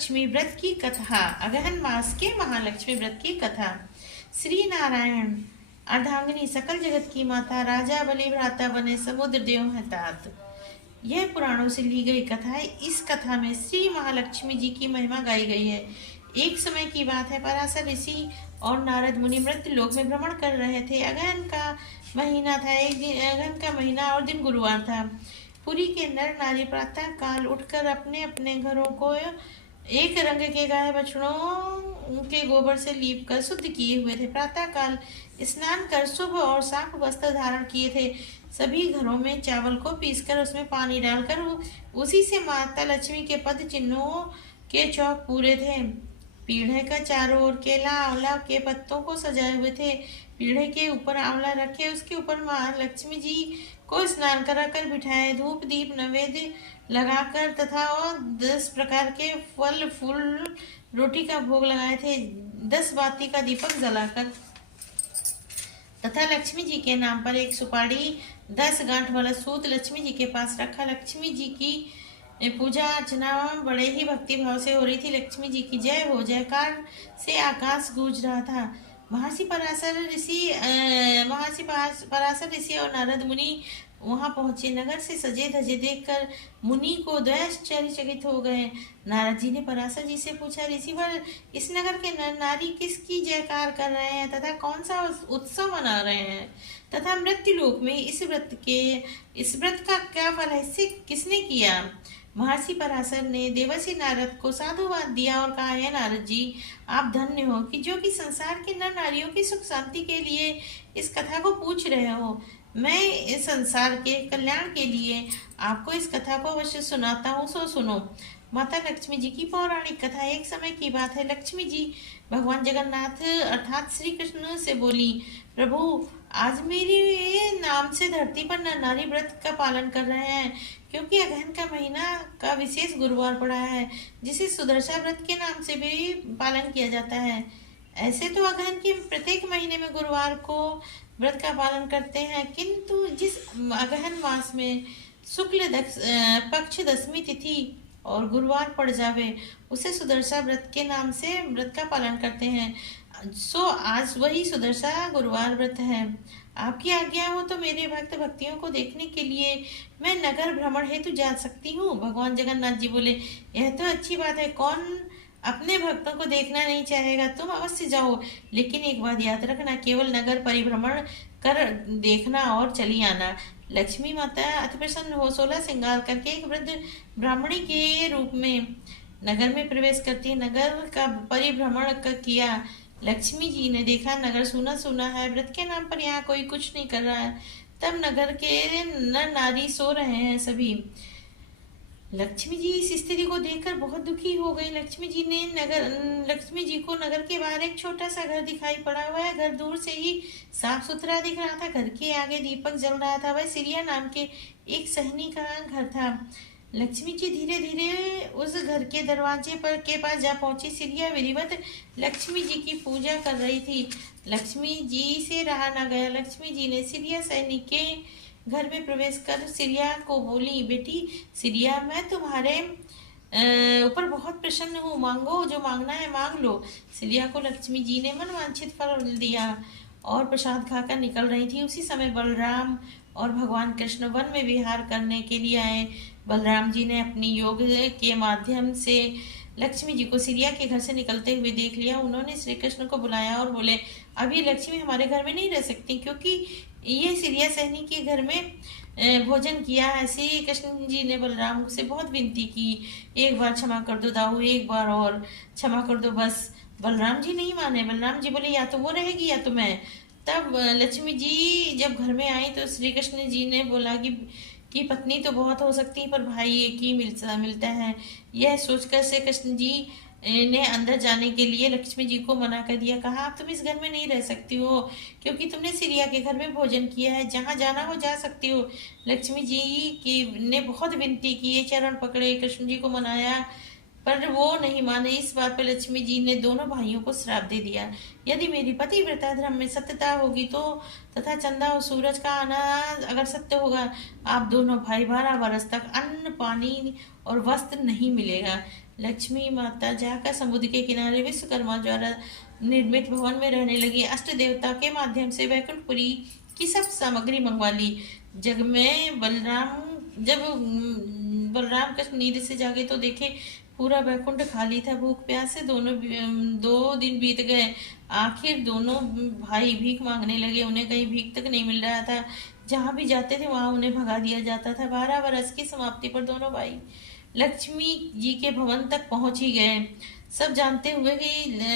महालक्ष्मी व्रत की कथा। अगहन मास के महालक्ष्मी व्रत की कथा। श्री नारायण अर्धांगिनी सकल जगत की माता, राजा बलि भ्राता बने समुद्र देव हैं तात। यह पुराणों से ली गई कथा है। इस कथा में श्री महालक्ष्मी जी की महिमा गाई गई है। एक समय की बात है, पराशर ऋषि और नारद मुनि मृत्यु लोक में भ्रमण कर रहे थे। अगहन का महीना था। एक दिन अगहन का महीना और दिन गुरुवार था। पुरी के नर नारी प्रातः काल उठकर अपने अपने घरों को एक रंग के गाय बछड़ों के गोबर से लीप कर शुद्ध किए हुए थे। प्रातः काल स्नान कर शुभ और साफ वस्त्र धारण किए थे। सभी घरों में चावल को पीसकर उसमें पानी डालकर उसी से माता लक्ष्मी के पद चिन्हों के चौक पूरे थे। पीढ़े का चारों ओर केला आंवला के पत्तों को सजाए हुए थे। पीढ़े के ऊपर आंवला रखे, उसके ऊपर माँ लक्ष्मी जी को स्नान कराकर बिठाए। धूप दीप नैवेद्य लगाकर तथा और 10 प्रकार के फल फूल रोटी का भोग लगाए थे। 10 बाती का दीपक जलाकर तथा लक्ष्मी जी के नाम पर एक सुपारी 10 गांठ वाला सूत लक्ष्मी जी के पास रखा। लक्ष्मी जी की पूजा अर्चना बड़े ही भक्ति भाव से हो रही थी। लक्ष्मी जी की जय हो जयकार से आकाश गूंज रहा था। महर्षि पराशर ऋषि और नारद मुनि वहां पहुंचे। नगर से सजे धजे देखकर मुनि को द्वैश्चर्यचकित हो गए। नारद जी ने पराशर जी से पूछा, ऋषिवर, इस नगर के नर नारी किसकी जयकार कर रहे हैं तथा कौन सा उत्सव मना रहे हैं तथा मृत्यु लोक में इस व्रत का क्या फल है, इससे किसने किया? महर्षि पराशर ने देवर्षि नारद को साधुवाद दिया और कहा, है नारद जी, आप धन्य हो कि जो कि संसार के नर नारियों की सुख शांति के लिए इस कथा को पूछ रहे हो। मैं इस संसार के कल्याण के लिए आपको इस कथा को अवश्य सुनाता हूँ, सो सुनो। माता लक्ष्मी जी की पौराणिक कथा। एक समय की बात है, लक्ष्मी जी भगवान जगन्नाथ अर्थात श्री कृष्ण से बोली, प्रभु, आज मेरे नाम से धरती पर नर नारी व्रत का पालन कर रहे हैं, क्योंकि अगहन का महीना का विशेष गुरुवार पड़ा है, जिसे सुदर्शा व्रत के नाम से भी पालन किया जाता है। ऐसे तो अगहन के प्रत्येक महीने में गुरुवार को व्रत का पालन करते हैं, किंतु जिस अगहन मास में शुक्ल पक्ष दशमी तिथि और गुरुवार पड़ जावे, उसे सुदर्शा व्रत के नाम से व्रत का पालन करते हैं। सो आज वही सुदर्शा गुरुवार व्रत है। आपकी आज्ञा हो तो मेरे भक्त भक्तियों को देखने के लिए मैं नगर भ्रमण हेतु जा सकती हूँ। भगवान जगन्नाथ जी बोले, यह तो अच्छी बात है, कौन अपने भक्तों को देखना नहीं चाहेगा, तुम अवश्य जाओ, लेकिन एक बात याद रखना, केवल नगर परिभ्रमण कर देखना और चली आना। लक्ष्मी माता अति प्रसन्न हो 16 श्रृंगार करके एक वृद्ध ब्राह्मणी के रूप में नगर में प्रवेश करती नगर का परिभ्रमण किया। लक्ष्मी जी ने देखा नगर सूना सूना है, व्रत के नाम पर यहाँ कोई कुछ नहीं कर रहा है। तब नगर के नर नारी सो रहे हैं सभी। लक्ष्मी जी इस स्थिति को देखकर बहुत दुखी हो गई। लक्ष्मी जी को नगर के बाहर एक छोटा सा घर दिखाई पड़ा हुआ है। घर दूर से ही साफ सुथरा दिख रहा था। घर के आगे दीपक जल रहा था। वह सिरिया नाम के एक सहनी का घर था। लक्ष्मी जी धीरे धीरे उस घर के दरवाजे पर के पास जा पहुंची। सिरिया विधिवत लक्ष्मी जी की पूजा कर रही थी। लक्ष्मी जी से रहा न गया। लक्ष्मी जी ने सिरिया सैनिक के घर में प्रवेश कर सिरिया को बोली, बेटी सिरिया, मैं तुम्हारे ऊपर बहुत प्रसन्न हूँ, मांगो, जो मांगना है मांग लो। सिरिया को लक्ष्मी जी ने मनवांछित फल दिया और प्रसाद खाकर निकल रही थी। उसी समय बलराम और भगवान कृष्ण वन में विहार करने के लिए आए। बलराम जी ने अपनी योग के माध्यम से लक्ष्मी जी को सिरिया के घर से निकलते हुए देख लिया। उन्होंने श्री कृष्ण को बुलाया और बोले, अब ये लक्ष्मी हमारे घर में नहीं रह सकती, क्योंकि ये सिरिया सहनी के घर में भोजन किया है। श्री कृष्ण जी ने बलराम से बहुत विनती की, एक बार क्षमा कर दो दाऊ, एक बार और क्षमा कर दो बस। बलराम जी नहीं माने। बलराम जी बोले, या तो वो रहेगी या तो मैं। तब लक्ष्मी जी जब घर में आई तो श्री कृष्ण जी ने बोला कि पत्नी तो बहुत हो सकती है, पर भाई एक ही मिलता है। यह सोचकर श्री कृष्ण जी ने अंदर जाने के लिए लक्ष्मी जी को मना कर दिया। कहा, आप तुम इस घर में नहीं रह सकती हो, क्योंकि तुमने सिरिया के घर में भोजन किया है, जहाँ जाना हो जा सकती हो। लक्ष्मी जी ने बहुत विनती की, चरण पकड़े, कृष्ण जी को मनाया, पर वो नहीं माने। इस बात पर लक्ष्मी जी ने दोनों भाइयों को श्राप दे दिया, यदि मेरी पतिव्रता धर्म में सत्यता होगी तो तथा चंदा और सूरज का आना अगर सत्य होगा, आप दोनों भाई 12 वर्ष तक अन्न पानी और वस्त्र नहीं मिलेगा। लक्ष्मी माता जाकर समुद्र के किनारे विश्वकर्मा द्वारा निर्मित भवन में रहने लगी। अष्ट देवता के माध्यम से वैकुंठपुरी की सब सामग्री मंगवा ली। जग में बलराम कृष्ण नींद से जागे तो देखे पूरा वैकुंठ खाली था। भूख प्यास से 2 दिन बीत गए। आखिर दोनों भाई भीख मांगने लगे। उन्हें कहीं भीख तक नहीं मिल रहा था। जहाँ भी जाते थे वहां उन्हें भगा दिया जाता था। 12 वर्ष की समाप्ति पर दोनों भाई लक्ष्मी जी के भवन तक पहुंच ही गए।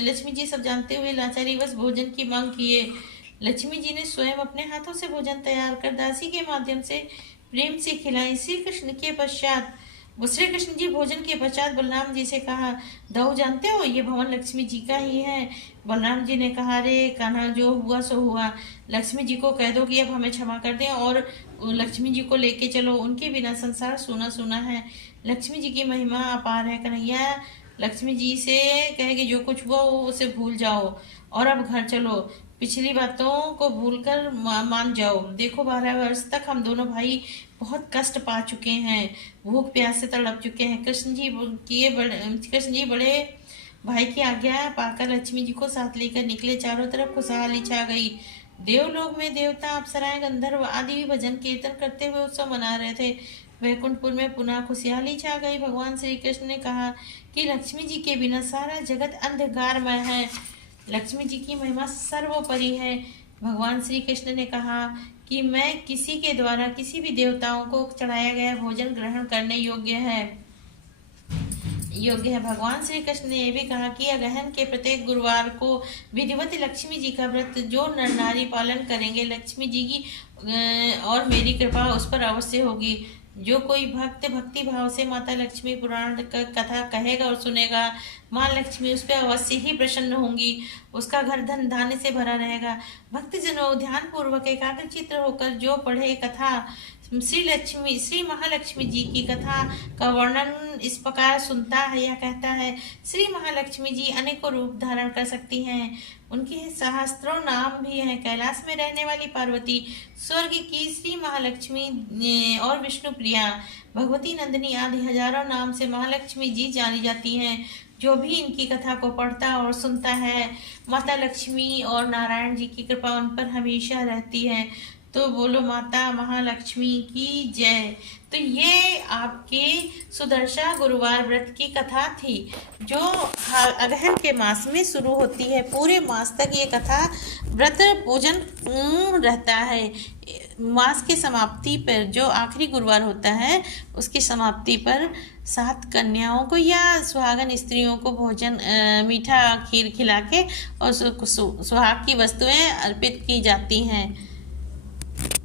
लक्ष्मी जी सब जानते हुए लाचारी बस भोजन की मांग किए। लक्ष्मी जी ने स्वयं अपने हाथों से भोजन तैयार कर दासी के माध्यम से प्रेम से खिलाई। श्री कृष्ण जी भोजन के पश्चात बलराम जी से कहा, दाऊ जानते हो ये भवन लक्ष्मी जी का ही है। बलराम जी ने कहा, अरे कान्हा, जो हुआ सो हुआ। लक्ष्मी जी को कह दो कि अब हमें क्षमा कर दें और लक्ष्मी जी को लेके चलो। उनके बिना संसार सूना सूना है। लक्ष्मी जी की महिमा अपार है। कन्हैया लक्ष्मी जी से कहे कि जो कुछ हुआ वो उसे भूल जाओ और अब घर चलो। पिछली बातों को भूलकर मान जाओ। देखो 12 वर्ष तक हम दोनों भाई बहुत कष्ट पा चुके हैं। भूख प्यास से तड़प चुके हैं। कृष्ण जी बड़े भाई की आज्ञा पाकर लक्ष्मी जी को साथ लेकर निकले। चारों तरफ खुशहाली छा गई। देवलोक में देवता, अप्सराएं, गंधर्व आदि भी भजन कीर्तन करते हुए उत्सव मना रहे थे। वैकुंठपुर में पुनः खुशहाली छा गई। भगवान श्री कृष्ण ने कहा कि लक्ष्मी जी के बिना सारा जगत अंधकारमय है। लक्ष्मी जी की महिमा सर्वोपरि है। भगवान श्री कृष्ण ने कहा कि मैं किसी के द्वारा किसी भी देवताओं को चढ़ाया गया भोजन ग्रहण करने योग्य है। भगवान श्री कृष्ण ने यह भी कहा कि अगहन के प्रत्येक गुरुवार को विधिवत लक्ष्मी जी का व्रत जो नर नारी पालन करेंगे, लक्ष्मी जी की और मेरी कृपा उस पर अवश्य होगी। जो कोई भक्त भक्ति भाव से माता लक्ष्मी पुराण का कथा कहेगा और सुनेगा, माँ लक्ष्मी उस पर अवश्य ही प्रसन्न होंगी। उसका घर धन धान्य से भरा रहेगा। भक्तजनों ध्यान पूर्वक एकाग्रचित्त होकर जो पढ़े कथा श्री महालक्ष्मी जी की कथा का वर्णन इस प्रकार सुनता है या कहता है। श्री महालक्ष्मी जी अनेकों रूप धारण कर सकती हैं। उनके सहस्त्रों नाम भी हैं। कैलाश में रहने वाली पार्वती, स्वर्ग की श्री महालक्ष्मी और विष्णु प्रिया, भगवती नंदिनी आदि हजारों नाम से महालक्ष्मी जी जानी जाती हैं। जो भी इनकी कथा को पढ़ता और सुनता है, माता लक्ष्मी और नारायण जी की कृपा उन पर हमेशा रहती है। तो बोलो माता महालक्ष्मी की जय। तो ये आपके सुदर्शा गुरुवार व्रत की कथा थी, जो अगहन के मास में शुरू होती है। पूरे मास तक ये कथा व्रत पूजन रहता है। मास के समाप्ति पर जो आखिरी गुरुवार होता है, उसकी समाप्ति पर 7 कन्याओं को या सुहागन स्त्रियों को भोजन मीठा खीर खिला के और सुहाग की वस्तुएं अर्पित की जाती हैं।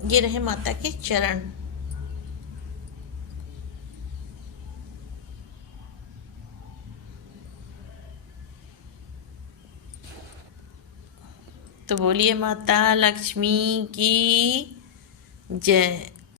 ये रहे माता के चरण। तो बोलिए माता लक्ष्मी की जय।